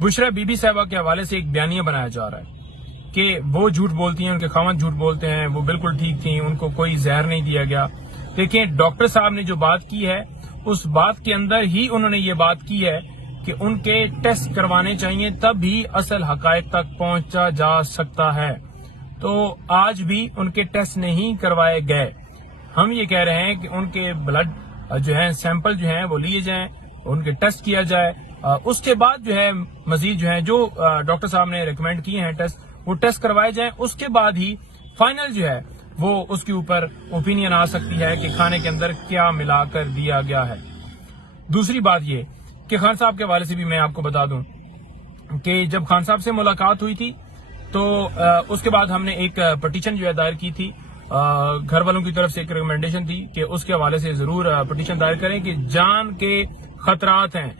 Bushra be be صاحبہ کے حوالے سے ایک بیانیہ بنایا جا رہا ہے کہ وہ جھوٹ بولتی ہیں، ان کے خاوند جھوٹ بولتے ہیں، وہ بالکل ٹھیک تھیں، ان کو کوئی زہر نہیں دیا گیا. دیکھیں ڈاکٹر صاحب نے جو بات کی ہے اس بات کے اندر ہی انہوں نے یہ بات کی ہے کہ ان کے ٹیسٹ کروانے چاہیے، تب ہی اصل حقائق تک پہنچا جا سکتا ہے. تو آج بھی ان کے ٹیسٹ نہیں کروائے گئے. ہم یہ کہہ رہے ہیں کہ ان کے بلڈ جو ہیں سیمپل جو ہیں وہ لیے جائیں، ان کے ٹیسٹ کیا جائے، اس کے بعد جو ہے مزید جو ہے جو ڈاکٹر صاحب نے ریکمینڈ کیے ہیں ٹیسٹ، وہ ٹیسٹ کروائے جائیں. اس کے بعد ہی فائنل جو ہے وہ اس کے اوپر اوپینین آ سکتی ہے کہ کھانے کے اندر کیا ملا کر دیا گیا ہے. دوسری بات یہ کہ خان صاحب کے حوالے سے بھی میں آپ کو بتا دوں کہ جب خان صاحب سے ملاقات ہوئی تھی تو اس کے بعد ہم نے ایک پٹیشن جو ہے دائر کی تھی. گھر والوں کی طرف سے ایک ریکمنڈیشن تھی کہ اس کے حوالے سے ضرور پٹیشن دائر کریں کہ جان کے خطرات ہیں.